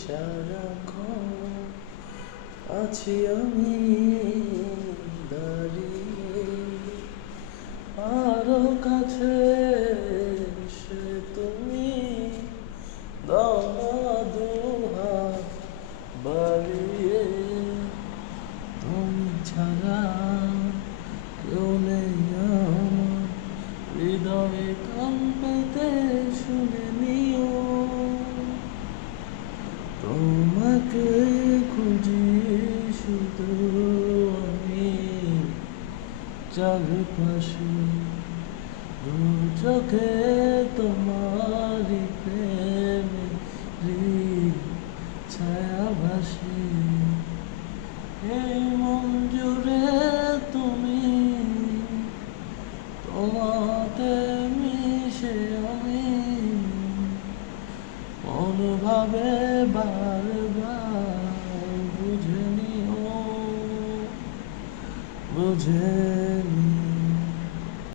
সারাক্ষণ আছি আমি দাঁড়িয়ে, আরো কাছে এসে তুমি দাও না দুহাত বাড়িয়ে। তুমি ছাড়া কেউ নেই আমার হৃদয়ে কাঁপতে, শুনে নিও তোমাকে খুঁজি শুধু আমি চারপাশে, দু চোখে তোমারই প্রেমেরই ছায়া ভাসে। এই মন জুড়ে তুমি, তোমাতে মিশে আমি, মন ভাবে বারবার বুঝে নিও, বুঝে নিও।